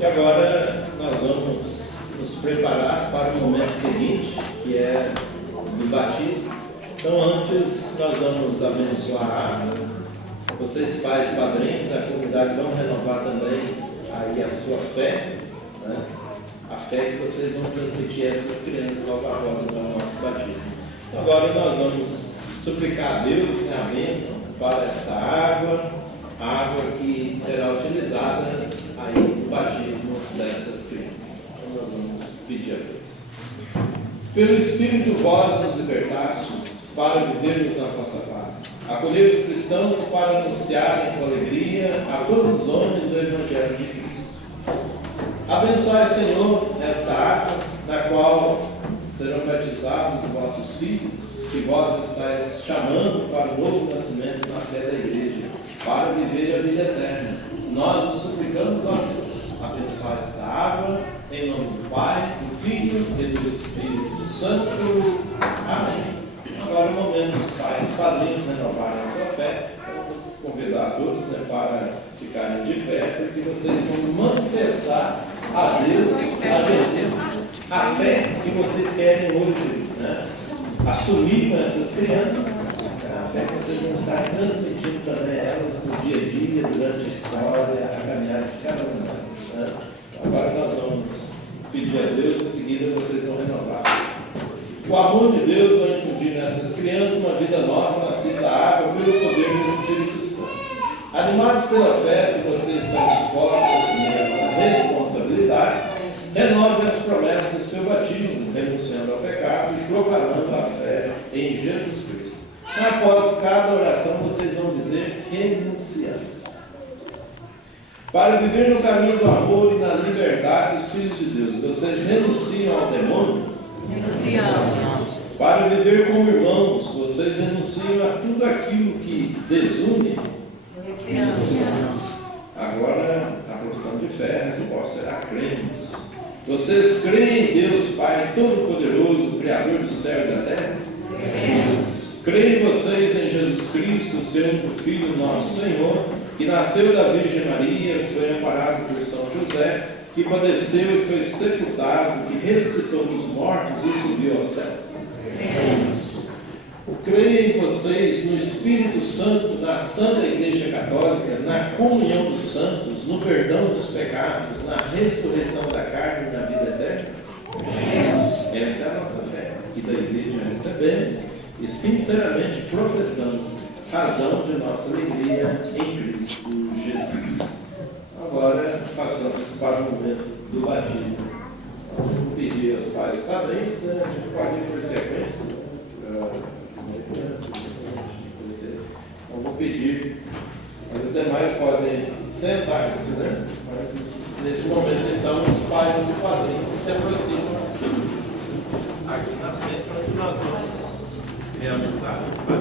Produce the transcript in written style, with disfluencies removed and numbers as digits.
E agora nós vamos nos preparar para o momento seguinte, que é do batismo. Então antes nós vamos abençoar a água. Vocês pais, padrinhos, a comunidade vão renovar também aí a sua fé, né? A fé que vocês vão transmitir a essas crianças logo após então, o nosso batismo. Então, agora nós vamos suplicar a Deus, né, a bênção para esta água, a água que será utilizada aí no batismo dessas crianças. Então nós vamos pedir a Deus. Pelo Espírito vós nos libertastes para vivermos na vossa paz. Acolhei os cristãos para anunciarem com alegria a todos os homens o Evangelho de Cristo. Abençoai, Senhor, esta água, na qual serão batizados os vossos filhos, que vós estáis chamando para o novo nascimento na fé da Igreja, para viver a vida eterna. Nós os suplicamos, ó Deus, abençoai esta água, em nome do Pai, do Filho e do Espírito Santo. Amém. Agora é o momento dos pais, padrinhos, renovarem a sua fé. Vou convidar todos, né, para ficarem de pé, porque vocês vão manifestar a Deus, a Jesus, a fé que vocês querem hoje, né, assumir com essas crianças, a fé que vocês vão estar transmitindo também a elas no dia a dia, durante a história, a caminhada de cada um delas. Né? Agora nós vamos pedir a Deus, em seguida vocês vão renovar. O amor de Deus vai infundir nessas crianças uma vida nova, nascida da água, pelo poder do Espírito Santo. Animados pela fé, se vocês estão dispostos a assumir essa responsabilidade, renove as promessas do seu batismo, renunciando ao pecado e proclamando a fé em Jesus Cristo. Após cada oração, vocês vão dizer: renunciamos. Para viver no caminho do amor e na liberdade dos filhos de Deus, vocês renunciam ao demônio? Renunciamos. Para viver como irmãos, vocês renunciam a tudo aquilo que desune? Renunciamos. Agora, a profissão de fé, a resposta será: cremos. Vocês creem em Deus Pai Todo-Poderoso, Criador do céu e da terra? Cremos. Creem vocês em Jesus Cristo, seu único Filho, nosso Senhor, que nasceu da Virgem Maria, foi amparado por São José, que padeceu e foi sepultado, que ressuscitou dos mortos e subiu aos céus? Cremos. Creio em vocês no Espírito Santo, na Santa Igreja Católica, na comunhão dos santos, no perdão dos pecados, na ressurreição da carne e na vida eterna? Cremos. Essa é a nossa fé, que da Igreja recebemos e sinceramente professamos, razão de nossa alegria em Cristo Jesus. Agora passamos para o momento do batismo. Vou pedir aos pais padrinhos, a gente pode ir por sequência. Então vou pedir, os demais podem sentar-se, né? Mas nesse momento então os pais e os padrinhos se aproximam aqui na frente, onde nós vamos realizar o